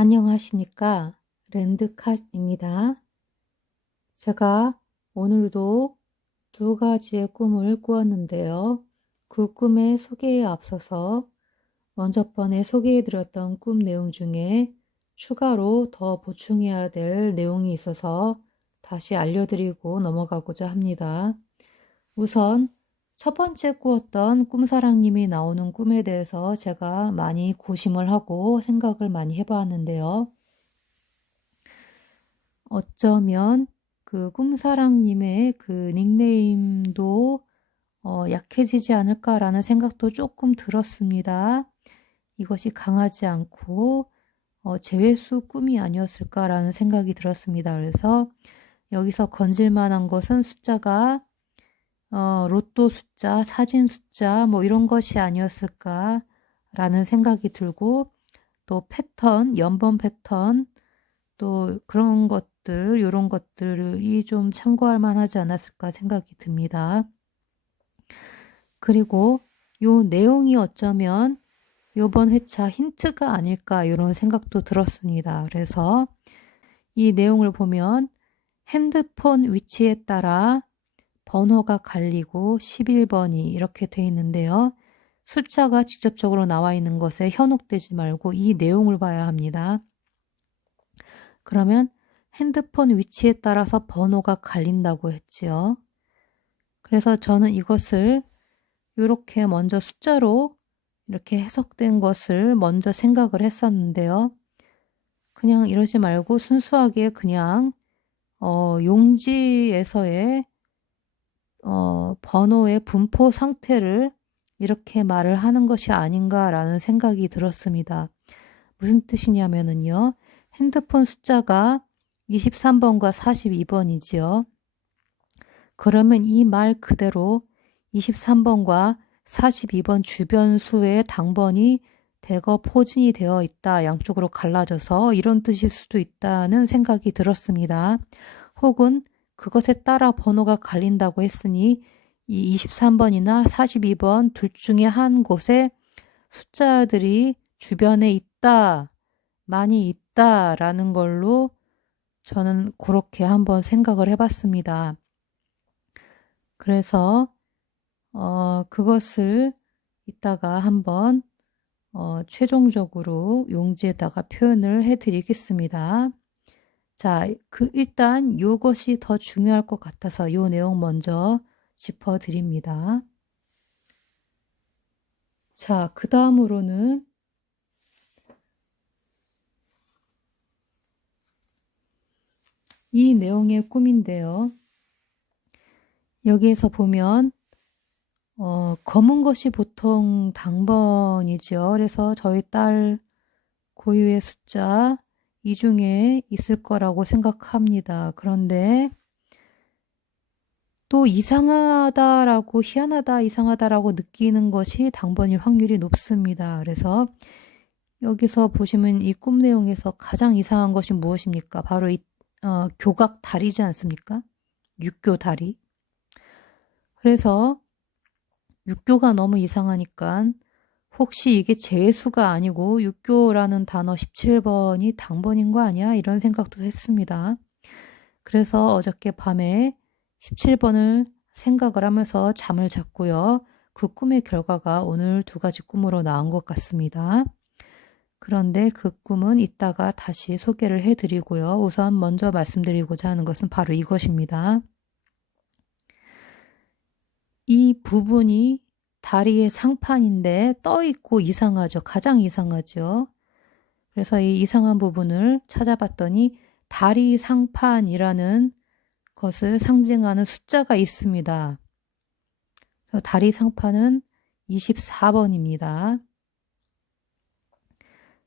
안녕하십니까. 랜드캇입니다. 제가 오늘도 두 가지의 꿈을 꾸었는데요. 그 꿈의 소개에 앞서서 먼저 번에 소개해드렸던 꿈 내용 중에 추가로 더 보충해야 될 내용이 있어서 다시 알려드리고 넘어가고자 합니다. 우선 첫 번째 꾸었던 꿈사랑님이 나오는 꿈에 대해서 제가 많이 고심을 하고 생각을 많이 해봤는데요. 어쩌면 그 꿈사랑님의 그 닉네임도 어, 약해지지 않을까라는 생각도 조금 들었습니다. 이것이 강하지 않고 어, 제외수 꿈이 아니었을까라는 생각이 들었습니다. 그래서 여기서 건질 만한 것은 숫자가 어, 로또 숫자, 사진 숫자 뭐 이런 것이 아니었을까라는 생각이 들고 또 패턴, 연번 패턴 또 그런 것들, 이런 것들이 좀 참고할 만하지 않았을까 생각이 듭니다. 그리고 요 내용이 어쩌면 요번 회차 힌트가 아닐까 이런 생각도 들었습니다. 그래서 이 내용을 보면 핸드폰 위치에 따라 번호가 갈리고 11번이 이렇게 돼 있는데요. 숫자가 직접적으로 나와 있는 것에 현혹되지 말고 이 내용을 봐야 합니다. 그러면 핸드폰 위치에 따라서 번호가 갈린다고 했지요. 그래서 저는 이것을 이렇게 먼저 숫자로 이렇게 해석된 것을 먼저 생각을 했었는데요. 그냥 이러지 말고 순수하게 그냥 어, 용지에서의 어, 번호의 분포 상태를 이렇게 말을 하는 것이 아닌가라는 생각이 들었습니다. 무슨 뜻이냐면은요. 핸드폰 숫자가 23번과 42번이지요. 그러면 이 말 그대로 23번과 42번 주변 수의 당번이 대거 포진이 되어 있다. 양쪽으로 갈라져서 이런 뜻일 수도 있다는 생각이 들었습니다. 혹은 그것에 따라 번호가 갈린다고 했으니 이 23번이나 42번 둘 중에 한 곳에 숫자들이 주변에 있다, 많이 있다 라는 걸로 저는 그렇게 한번 생각을 해봤습니다. 그래서 어, 그것을 이따가 한번 어, 최종적으로 용지에다가 표현을 해드리겠습니다. 자, 그 일단 요것이 더 중요할 것 같아서 요 내용 먼저 짚어 드립니다. 자, 그 다음으로는 이 내용의 꿈인데요. 여기에서 보면 어, 검은 것이 보통 당번이죠. 그래서 저희 딸 고유의 숫자 이 중에 있을 거라고 생각합니다. 그런데 또 이상하다라고 희한하다 이상하다라고 느끼는 것이 당번일 확률이 높습니다. 그래서 여기서 보시면 이 꿈 내용에서 가장 이상한 것이 무엇입니까? 바로 이 어, 교각 다리지 않습니까? 육교 다리. 그래서 육교가 너무 이상하니까 혹시 이게 재수가 아니고 육교라는 단어 17번이 당번인 거 아니야? 이런 생각도 했습니다. 그래서 어저께 밤에 17번을 생각을 하면서 잠을 잤고요. 그 꿈의 결과가 오늘 두 가지 꿈으로 나온 것 같습니다. 그런데 그 꿈은 이따가 다시 소개를 해드리고요. 우선 먼저 말씀드리고자 하는 것은 바로 이것입니다. 이 부분이 다리의 상판인데 떠 있고 이상하죠. 가장 이상하죠. 그래서 이 이상한 부분을 찾아봤더니 다리 상판이라는 것을 상징하는 숫자가 있습니다. 다리 상판은 24번입니다.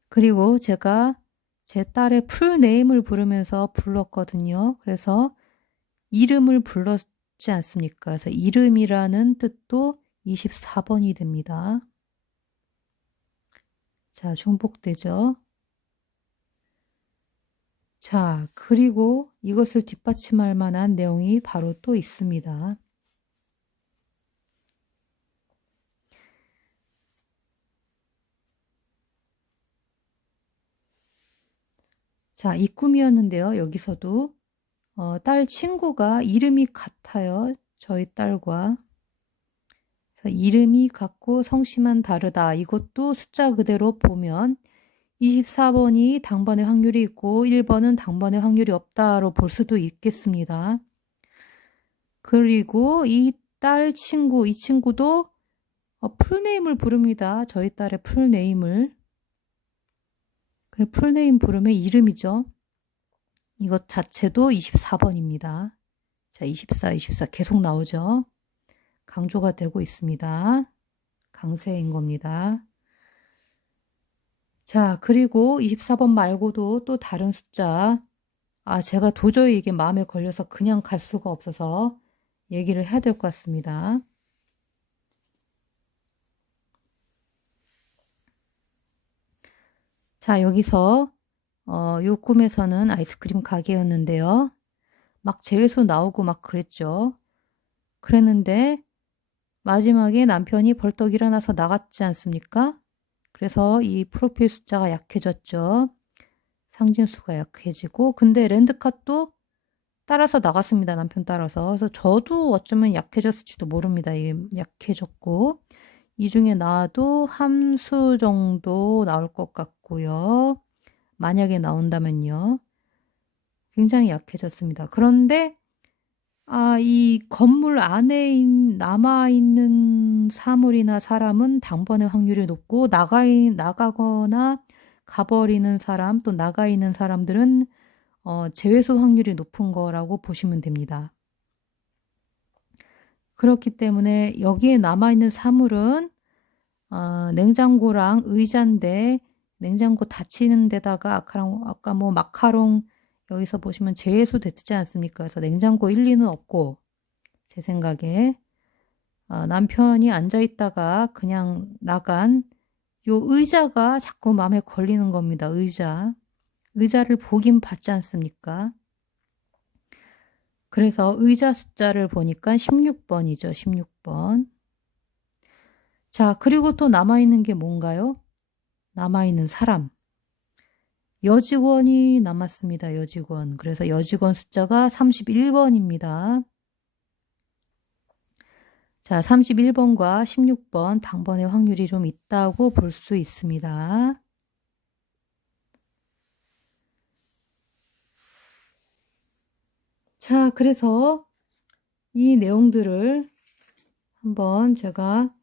그리고 제가 제 딸의 풀네임을 부르면서 불렀거든요. 그래서 이름을 불렀지 않습니까? 그래서 이름이라는 뜻도 24번이 됩니다. 자, 중복되죠. 자, 그리고 이것을 뒷받침할 만한 내용이 바로 또 있습니다. 자, 이 꿈이었는데요. 여기서도 어, 딸 친구가 이름이 같아요. 저희 딸과. 이름이 같고 성씨만 다르다. 이것도 숫자 그대로 보면 24번이 당번의 확률이 있고 1번은 당번의 확률이 없다로 볼 수도 있겠습니다. 그리고 이 딸 친구, 이 친구도 어, 풀네임을 부릅니다. 저희 딸의 풀네임을. 그래, 풀네임 부르면 이름이죠. 이것 자체도 24번입니다. 자, 24, 24 계속 나오죠. 강조가 되고 있습니다. 강세인 겁니다. 자, 그리고 24번 말고도 또 다른 숫자. 아, 제가 도저히 이게 마음에 걸려서 그냥 갈 수가 없어서 얘기를 해야 될 것 같습니다. 자, 여기서 어, 요 꿈에서는 아이스크림 가게였는데요. 막 재회수 나오고 막 그랬죠. 그랬는데 마지막에 남편이 벌떡 일어나서 나갔지 않습니까? 그래서 이 프로필 숫자가 약해졌죠. 상징수가 약해지고 근데 랜드캅도 따라서 나갔습니다. 남편 따라서. 그래서 저도 어쩌면 약해졌을지도 모릅니다. 이게 약해졌고 이 중에 나와도 함수 정도 나올 것 같고요. 만약에 나온다면요. 굉장히 약해졌습니다. 그런데 아, 이 건물 안에 남아있는 사물이나 사람은 당번의 확률이 높고 나가, 나가거나 가버리는 사람 또 나가 있는 사람들은 어, 재회수 확률이 높은 거라고 보시면 됩니다. 그렇기 때문에 여기에 남아있는 사물은 어, 냉장고랑 의자인데 냉장고 닫히는 데다가 아까, 아까 뭐 마카롱 여기서 보시면 재해수 됐지 않습니까? 그래서 냉장고 1, 2는 없고 제 생각에 어, 남편이 앉아있다가 그냥 나간 요 의자가 자꾸 마음에 걸리는 겁니다. 의자. 의자를 보긴 받지 않습니까? 그래서 의자 숫자를 보니까 16번이죠. 16번. 자, 그리고 또 남아있는 게 뭔가요? 남아있는 사람. 여직원이 남았습니다. 여직원. 그래서 여직원 숫자가 31번입니다. 자, 31번과 16번 당번의 확률이 좀 있다고 볼 수 있습니다. 자, 그래서 이 내용들을 한번 제가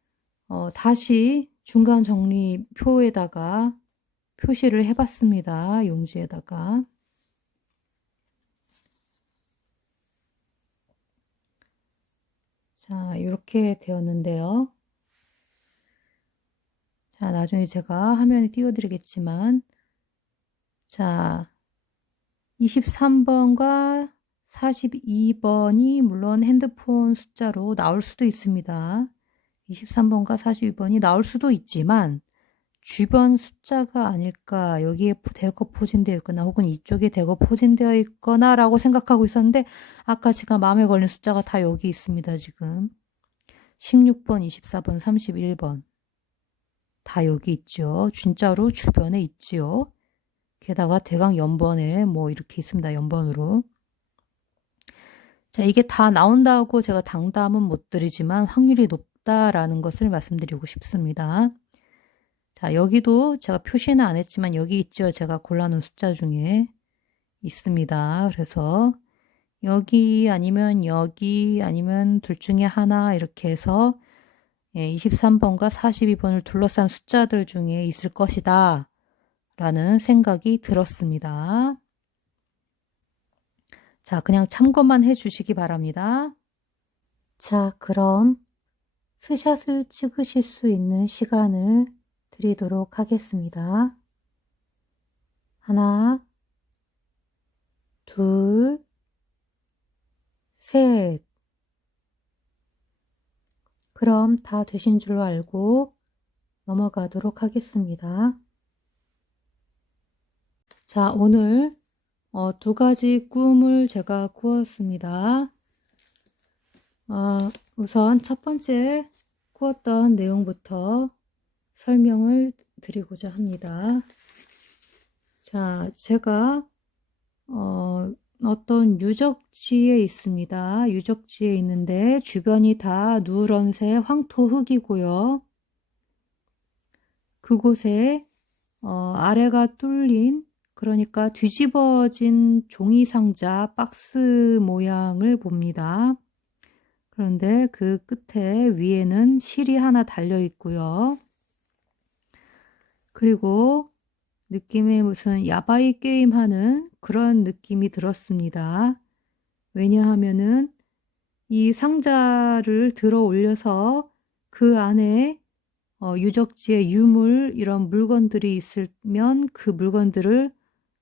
어, 다시 중간 정리표에다가 표시를 해봤습니다. 용지에다가. 자, 이렇게 되었는데요. 자, 나중에 제가 화면에 띄워드리겠지만, 자, 23번과 42번이 물론 핸드폰 숫자로 나올 수도 있습니다. 23번과 42번이 나올 수도 있지만, 주변 숫자가 아닐까 여기에 대거 포진되어 있거나 혹은 이쪽에 대거 포진되어 있거나 라고 생각하고 있었는데 아까 제가 마음에 걸린 숫자가 다 여기 있습니다 지금. 16번 24번 31번. 다 여기 있죠. 진짜로 주변에 있지요. 게다가 대강 연번에 뭐 이렇게 있습니다 연번으로. 자 이게 다 나온다고 제가 당담은 못 드리지만 확률이 높다라는 것을 말씀드리고 싶습니다 자, 여기도 제가 표시는 안 했지만 여기 있죠. 제가 골라놓은 숫자 중에 있습니다. 그래서 여기 아니면 여기 아니면 둘 중에 하나 이렇게 해서 23번과 예, 42번을 둘러싼 숫자들 중에 있을 것이다. 라는 생각이 들었습니다. 자, 그냥 참고만 해 주시기 바랍니다. 자, 그럼 스샷을 찍으실 수 있는 시간을 드리도록 하겠습니다. 하나, 둘, 셋. 그럼 다 되신 줄로 알고 넘어가도록 하겠습니다. 자, 오늘 어, 두 가지 꿈을 제가 꾸었습니다. 어, 우선 첫 번째 꾸었던 내용부터 설명을 드리고자 합니다. 자, 제가 어, 어떤 유적지에 있습니다. 유적지에 있는데 주변이 다 누런색 황토 흙이고요. 그곳에 어, 아래가 뚫린 그러니까 뒤집어진 종이 상자 박스 모양을 봅니다. 그런데 그 끝에 위에는 실이 하나 달려 있고요. 그리고 느낌에 무슨 야바이 게임 하는 그런 느낌이 들었습니다. 왜냐하면은 이 상자를 들어 올려서 그 안에 어, 유적지의 유물 이런 물건들이 있으면 그 물건들을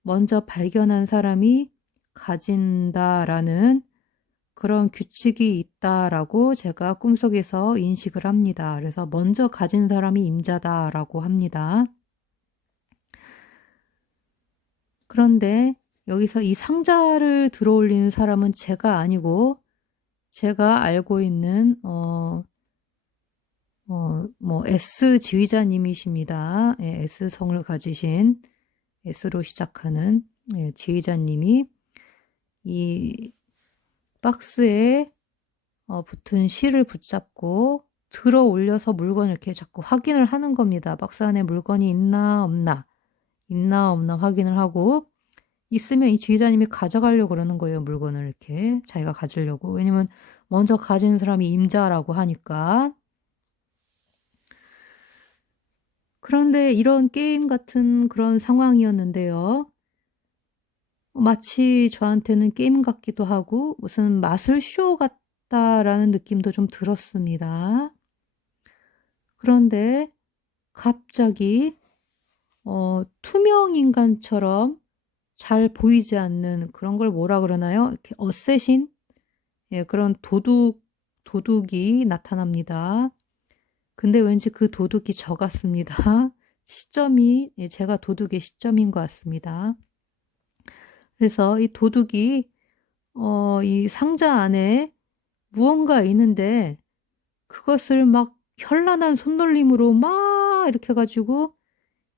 먼저 발견한 사람이 가진다라는 그런 규칙이 있다라고 제가 꿈속에서 인식을 합니다. 그래서 먼저 가진 사람이 임자다라고 합니다. 그런데 여기서 이 상자를 들어올리는 사람은 제가 아니고 제가 알고 있는 어, 어, 뭐 S 지휘자님이십니다. 예, S 성을 가지신 S로 시작하는 예, 지휘자님이 이 박스에 어, 붙은 실을 붙잡고 들어 올려서 물건을 이렇게 자꾸 확인을 하는 겁니다. 박스 안에 물건이 있나 없나 있나 없나 확인을 하고 있으면 이 지휘자님이 가져가려고 그러는 거예요. 물건을 이렇게 자기가 가지려고. 왜냐면 먼저 가진 사람이 임자라고 하니까. 그런데 이런 게임 같은 그런 상황이었는데요. 마치 저한테는 게임 같기도 하고 무슨 마술쇼 같다라는 느낌도 좀 들었습니다. 그런데 갑자기 어, 투명 인간처럼 잘 보이지 않는 그런 걸 뭐라 그러나요? 이렇게 어쌔신? 예, 그런 도둑, 도둑이 나타납니다. 근데 왠지 그 도둑이 저 같습니다. 시점이 예, 제가 도둑의 시점인 것 같습니다. 그래서 이 도둑이 어, 이 상자 안에 무언가 있는데 그것을 막 현란한 손놀림으로 막 이렇게 해가지고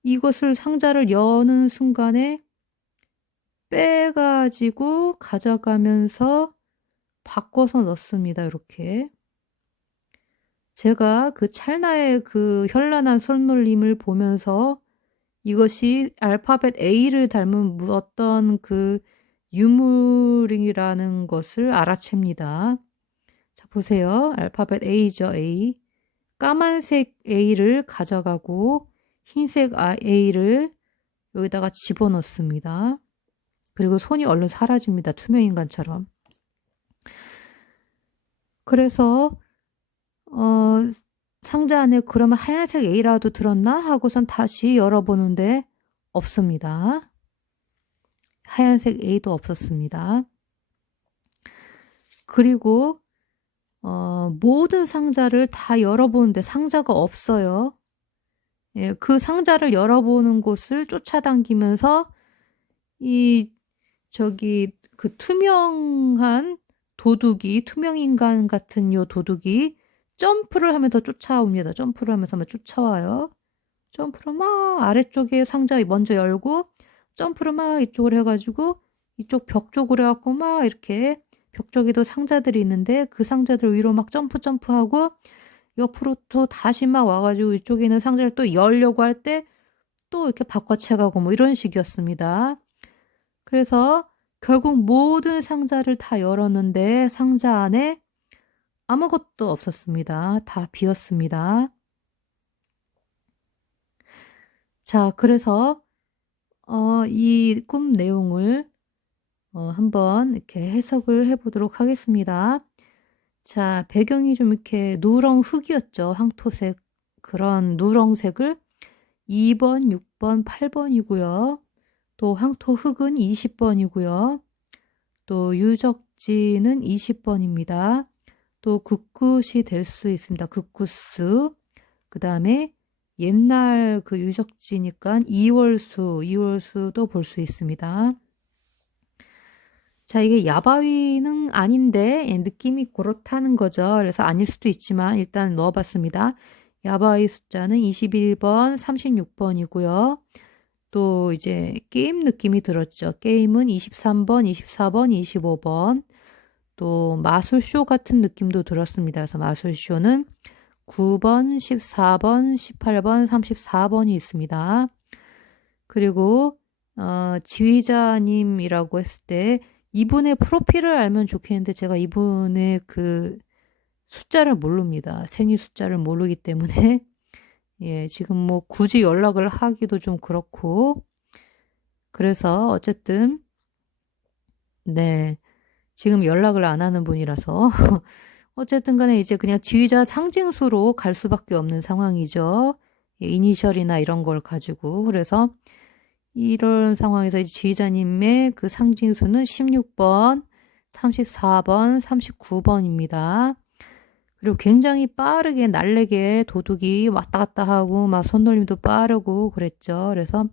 이것을 상자를 여는 순간에 빼가지고 가져가면서 바꿔서 넣습니다. 이렇게. 제가 그 찰나의 그 현란한 손놀림을 보면서 이것이 알파벳 A를 닮은 어떤 그 유물이라는 것을 알아챕니다. 자, 보세요. 알파벳 A죠, A. 까만색 A를 가져가고 흰색 A를 여기다가 집어넣습니다. 그리고 손이 얼른 사라집니다. 투명인간처럼. 그래서 어, 상자 안에 그러면 하얀색 A라도 들었나 하고선 다시 열어보는데 없습니다. 하얀색 A도 없었습니다. 그리고 어, 모든 상자를 다 열어보는데 상자가 없어요. 예, 그 상자를 열어보는 곳을 쫓아당기면서 이 저기 그 투명한 도둑이 투명 인간 같은 요 도둑이 점프를 하면서 쫓아옵니다. 점프를 하면서 막 쫓아와요. 점프를 막 아래쪽에 상자 먼저 열고 점프를 막 이쪽으로 해가지고 이쪽 벽 쪽으로 해갖고 막 이렇게 벽 쪽에도 상자들이 있는데 그 상자들 위로 막 점프 점프하고 옆으로 또 다시 막 와가지고 이쪽에 있는 상자를 또 열려고 할 때 또 이렇게 바꿔채가고 뭐 이런 식이었습니다. 그래서 결국 모든 상자를 다 열었는데 상자 안에 아무것도 없었습니다. 다 비었습니다. 자, 그래서 어, 이 꿈 내용을 어, 한번 이렇게 해석을 해보도록 하겠습니다. 자, 배경이 좀 이렇게 누렁 흙이었죠. 황토색 그런 누렁색을 2번, 6번, 8번이고요. 또 황토 흙은 20번이고요. 또 유적지는 20번입니다. 또 굿굿이 될 수 있습니다. 굿굿스. 그 다음에 옛날 그 유적지니까 이월수, 이월수도 볼 수 있습니다. 자, 이게 야바위는 아닌데 예, 느낌이 그렇다는 거죠. 그래서 아닐 수도 있지만 일단 넣어봤습니다. 야바위 숫자는 21번, 36번이고요. 또 이제 게임 느낌이 들었죠. 게임은 23번, 24번, 25번. 또 마술쇼 같은 느낌도 들었습니다. 그래서 마술쇼는 9번, 14번, 18번, 34번이 있습니다. 그리고 어, 지휘자님이라고 했을 때 이분의 프로필을 알면 좋겠는데 제가 이분의 그 숫자를 모릅니다. 생일 숫자를 모르기 때문에 예, 지금 뭐 굳이 연락을 하기도 좀 그렇고 그래서 어쨌든 네, 지금 연락을 안 하는 분이라서 어쨌든 간에 이제 그냥 지휘자 상징수로 갈 수밖에 없는 상황이죠. 예, 이니셜이나 이런 걸 가지고 그래서 이런 상황에서 이제 지휘자님의 그 상징수는 16번, 34번, 39번입니다. 그리고 굉장히 빠르게 날래게 도둑이 왔다 갔다 하고 막 손놀림도 빠르고 그랬죠. 그래서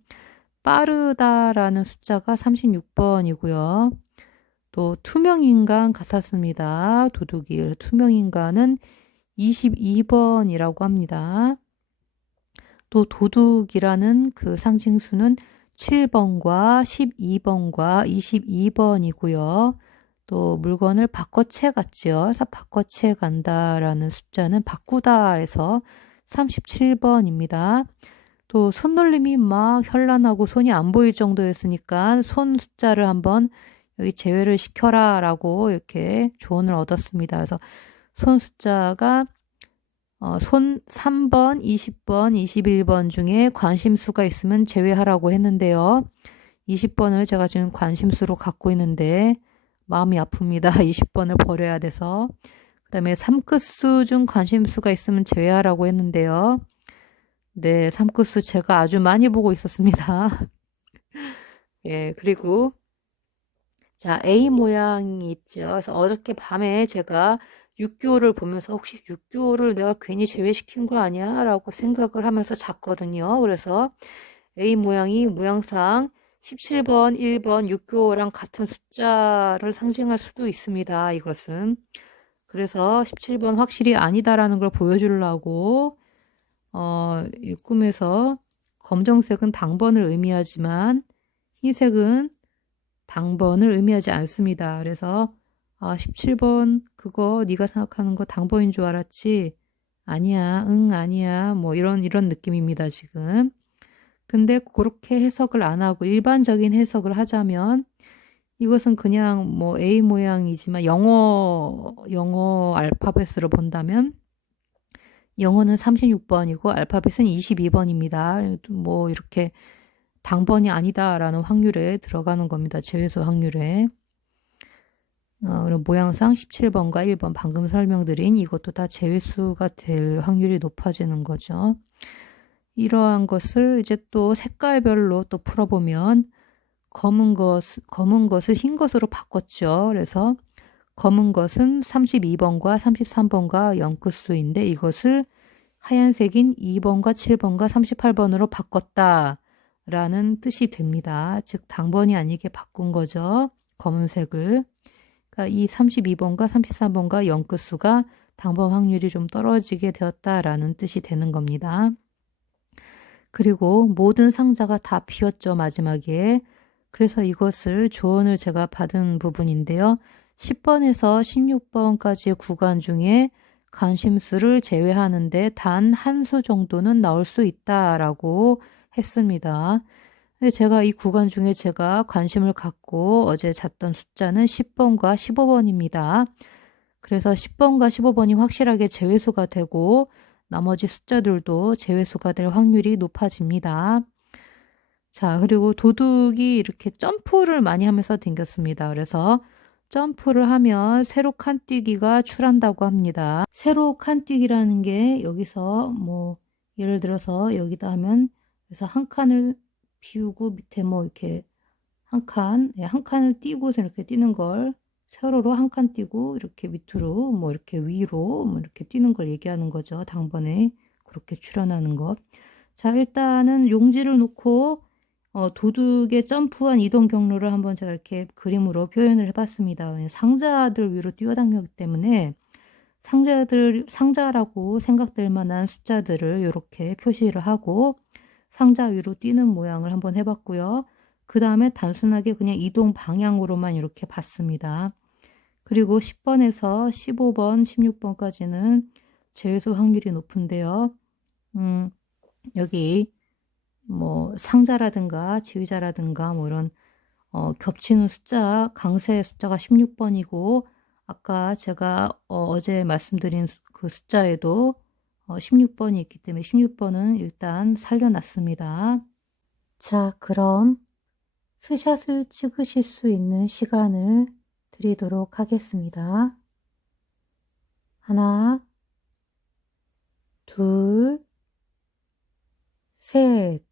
빠르다라는 숫자가 36번이고요. 또 투명인간 같았습니다. 도둑이 투명인간은 22번이라고 합니다. 또 도둑이라는 그 상징수는 7번과 12번과 22번이고요. 또 물건을 바꿔채 갔지요. 그래서 바꿔채 간다라는 숫자는 바꾸다에서 37번입니다. 또 손놀림이 막 현란하고 손이 안 보일 정도였으니까 손 숫자를 한번 여기 제외를 시켜라 라고 이렇게 조언을 얻었습니다. 그래서 손 숫자가 어, 손 3번, 20번, 21번 중에 관심수가 있으면 제외하라고 했는데요. 20번을 제가 지금 관심수로 갖고 있는데 마음이 아픕니다. 20번을 버려야 돼서. 그 다음에 3끝수 중 관심수가 있으면 제외하라고 했는데요. 네, 3끝수 제가 아주 많이 보고 있었습니다. 예, 그리고 자, A 모양이 있죠. 그래서 어저께 밤에 제가 6개월을 보면서 혹시 6개월을 내가 괜히 제외시킨 거 아니야? 라고 생각을 하면서 잤거든요. 그래서 A 모양이 모양상 17번, 1번, 6개월랑 같은 숫자를 상징할 수도 있습니다. 이것은. 그래서 17번 확실히 아니다라는 걸 보여주려고 어, 이 꿈에서 검정색은 당번을 의미하지만 흰색은 당번을 의미하지 않습니다. 그래서 아 17번 그거 네가 생각하는 거 당번인 줄 알았지? 아니야, 응 아니야, 뭐 이런 이런 느낌입니다 지금. 근데 그렇게 해석을 안 하고 일반적인 해석을 하자면 이것은 그냥 뭐 A 모양이지만 영어 영어 알파벳으로 본다면 영어는 36번이고 알파벳은 22번입니다. 뭐 이렇게 당번이 아니다라는 확률에 들어가는 겁니다. 제외수 확률에. 어, 그럼 모양상 17번과 1번 방금 설명드린 이것도 다 제외수가 될 확률이 높아지는 거죠. 이러한 것을 이제 또 색깔별로 또 풀어보면 검은 것, 검은 것을 흰 것으로 바꿨죠. 그래서 검은 것은 32번과 33번과 0끝수인데 이것을 하얀색인 2번과 7번과 38번으로 바꿨다. 라는 뜻이 됩니다. 즉 당번이 아니게 바꾼 거죠. 검은색을. 그러니까 이 32번과 33번과 0끝수가 당번 확률이 좀 떨어지게 되었다라는 뜻이 되는 겁니다. 그리고 모든 상자가 다 비었죠, 마지막에. 그래서 이것을 조언을 제가 받은 부분인데요. 10번에서 16번까지의 구간 중에 관심수를 제외하는데 단 한 수 정도는 나올 수 있다라고 했습니다. 근데 제가 이 구간 중에 제가 관심을 갖고 어제 잤던 숫자는 10번과 15번입니다. 그래서 10번과 15번이 확실하게 제외수가 되고 나머지 숫자들도 제외수가 될 확률이 높아집니다. 자, 그리고 도둑이 이렇게 점프를 많이 하면서 댕겼습니다. 그래서 점프를 하면 세로 칸뛰기가 출한다고 합니다. 세로 칸뛰기라는 게 여기서 뭐 예를 들어서 여기다 하면 그래서 한 칸을 비우고 밑에 뭐 이렇게 한 칸, 예, 한 칸을 띄고서 이렇게 뛰는 걸 세로로 한 칸 띄고 이렇게 밑으로 뭐 이렇게 위로 뭐 이렇게 뛰는 걸 얘기하는 거죠. 당번에 그렇게 출현하는 것. 자, 일단은 용지를 놓고 어, 도둑의 점프한 이동 경로를 한번 제가 이렇게 그림으로 표현을 해봤습니다. 상자들 위로 뛰어다녔기 때문에 상자들, 상자라고 생각될 만한 숫자들을 이렇게 표시를 하고 상자 위로 뛰는 모양을 한번 해봤고요. 그 다음에 단순하게 그냥 이동 방향으로만 이렇게 봤습니다. 그리고 10번에서 15번, 16번까지는 제외수 확률이 높은데요. 음, 여기 뭐 상자라든가 지휘자라든가 뭐 이런 어, 겹치는 숫자, 강세 숫자가 16번이고 아까 제가 어, 제 말씀드린 그 숫자에도 어, 16번이 있기 때문에 16번은 일단 살려놨습니다. 자, 그럼 스샷을 찍으실 수 있는 시간을 드리도록 하겠습니다. 하나, 둘, 셋.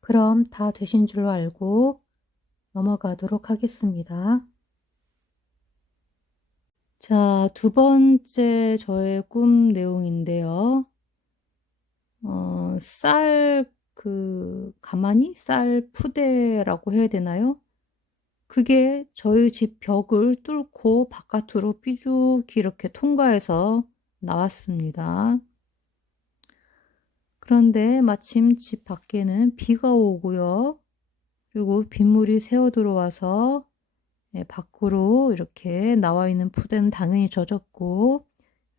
그럼 다 되신 줄로 알고 넘어가도록 하겠습니다. 자, 두 번째 저의 꿈 내용인데요. 어, 쌀, 그, 가만히 쌀 푸대라고 해야 되나요? 그게 저희 집 벽을 뚫고 바깥으로 삐죽이 이렇게 통과해서 나왔습니다. 그런데 마침 집 밖에는 비가 오고요. 그리고 빗물이 새어 들어와서 예, 밖으로 이렇게 나와 있는 푸대는 당연히 젖었고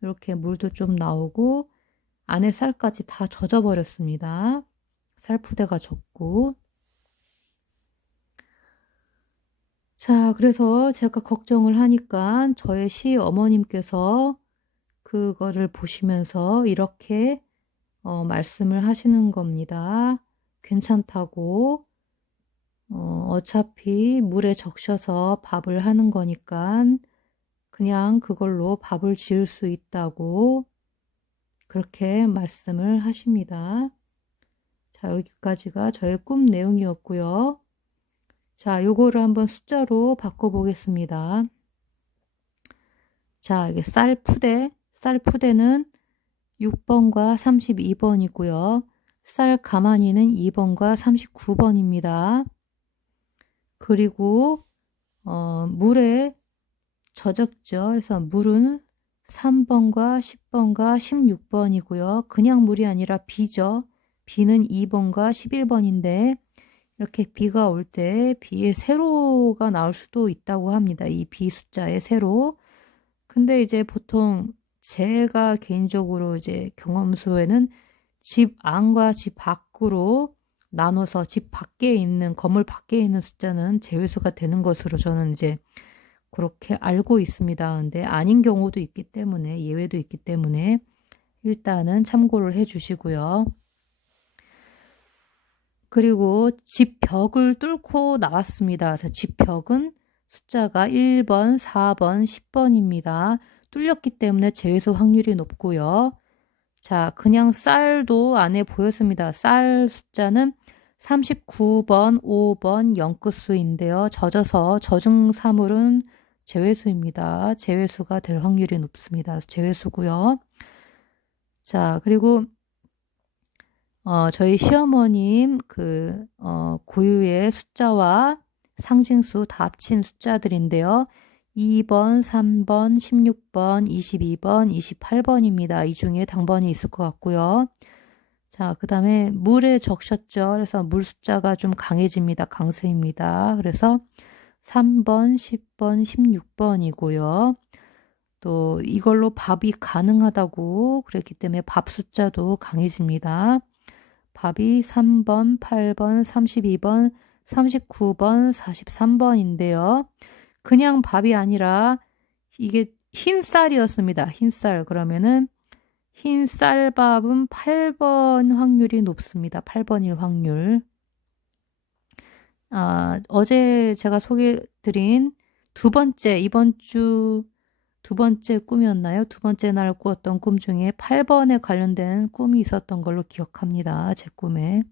이렇게 물도 좀 나오고 안에 쌀까지 다 젖어 버렸습니다. 쌀푸대가 젖고 자 그래서 제가 걱정을 하니까 저의 시 어머님께서 그거를 보시면서 이렇게 어, 말씀을 하시는 겁니다. 괜찮다고 어, 어차피 물에 적셔서 밥을 하는 거니까 그냥 그걸로 밥을 지을 수 있다고 그렇게 말씀을 하십니다. 자, 여기까지가 저의 꿈 내용이었고요. 자, 요거를 한번 숫자로 바꿔보겠습니다. 자, 이게 쌀 푸대, 쌀 푸대는 6번과 32번이고요. 쌀 가마니는 2번과 39번입니다. 그리고 어, 물에 젖었죠. 그래서 물은 3번과 10번과 16번이고요. 그냥 물이 아니라 비죠. 비는 2번과 11번인데 이렇게 비가 올 때 비의 세로가 나올 수도 있다고 합니다. 이 비 숫자의 세로. 근데 이제 보통 제가 개인적으로 이제 경험수에는 집 안과 집 밖으로 나눠서 집 밖에 있는 건물 밖에 있는 숫자는 제외수가 되는 것으로 저는 이제 그렇게 알고 있습니다. 근데 아닌 경우도 있기 때문에 예외도 있기 때문에 일단은 참고를 해 주시고요. 그리고 집 벽을 뚫고 나왔습니다. 그래서 집 벽은 숫자가 1번, 4번, 10번입니다. 뚫렸기 때문에 제외수 확률이 높고요. 자, 그냥 쌀도 안에 보였습니다. 쌀 숫자는 39번, 5번 영끝수인데요. 젖어서 젖은 사물은 제외수입니다. 제외수가 될 확률이 높습니다. 제외수고요. 자, 그리고 어, 저희 시어머님 그 어, 고유의 숫자와 상징수 다 합친 숫자들인데요. 2번, 3번, 16번, 22번, 28번입니다. 이 중에 당번이 있을 것 같고요. 자, 그 다음에 물에 적셨죠. 그래서 물 숫자가 좀 강해집니다. 강세입니다. 그래서 3번, 10번, 16번이고요. 또 이걸로 밥이 가능하다고 그랬기 때문에 밥 숫자도 강해집니다. 밥이 3번, 8번, 32번, 39번, 43번인데요. 그냥 밥이 아니라 이게 흰 쌀이었습니다. 흰 쌀. 그러면은 흰 쌀밥은 8번 확률이 높습니다. 8번일 확률. 아, 어제 제가 소개드린 두 번째, 이번 주 두 번째 꿈이었나요? 두 번째 날 꾸었던 꿈 중에 8번에 관련된 꿈이 있었던 걸로 기억합니다. 제 꿈에.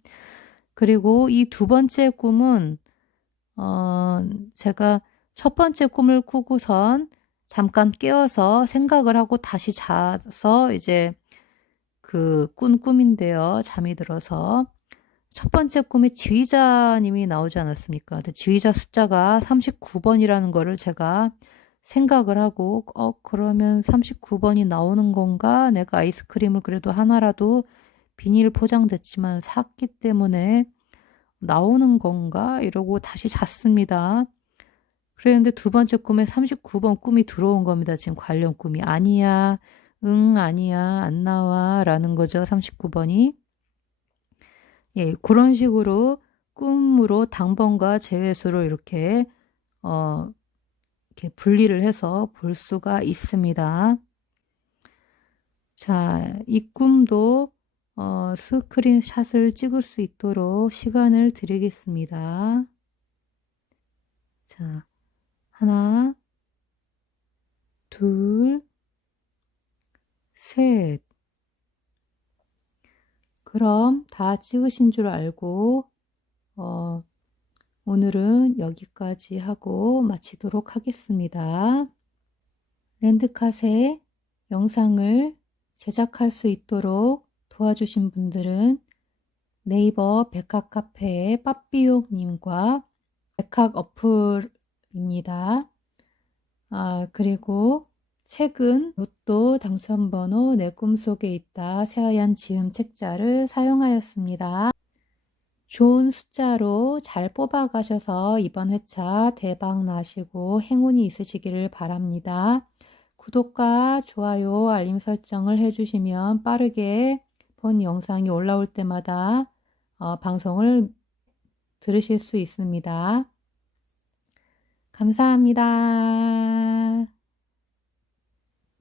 그리고 이 두 번째 꿈은, 어, 제가 첫 번째 꿈을 꾸고선 잠깐 깨어서 생각을 하고 다시 자서 이제 그 꾼 꿈인데요. 잠이 들어서. 첫 번째 꿈에 지휘자님이 나오지 않았습니까? 지휘자 숫자가 39번이라는 거를 제가 생각을 하고, 어, 그러면 39번이 나오는 건가? 내가 아이스크림을 그래도 하나라도 비닐 포장됐지만 샀기 때문에 나오는 건가? 이러고 다시 잤습니다. 그랬는데 두 번째 꿈에 39번 꿈이 들어온 겁니다. 지금 관련 꿈이. 아니야, 응, 아니야, 안 나와. 라는 거죠. 39번이. 예, 그런 식으로 꿈으로 당번과 제외수를 이렇게, 어, 이렇게 분리를 해서 볼 수가 있습니다. 자, 이 꿈도 어, 스크린샷을 찍을 수 있도록 시간을 드리겠습니다. 자, 하나, 둘, 셋. 그럼 다 찍으신 줄 알고, 어, 오늘은 여기까지 하고 마치도록 하겠습니다. 랜드카세 영상을 제작할 수 있도록 도와주신 분들은 네이버 백학카페의 빠삐용님과 백학 어플 입니다. 아, 그리고 최근 로또 당첨번호 내 꿈속에 있다 새하얀 지음 책자를 사용하였습니다. 좋은 숫자로 잘 뽑아가셔서 이번 회차 대박 나시고 행운이 있으시기를 바랍니다. 구독과 좋아요, 알림 설정을 해주시면 빠르게 본 영상이 올라올 때마다 어, 방송을 들으실 수 있습니다. 감사합니다.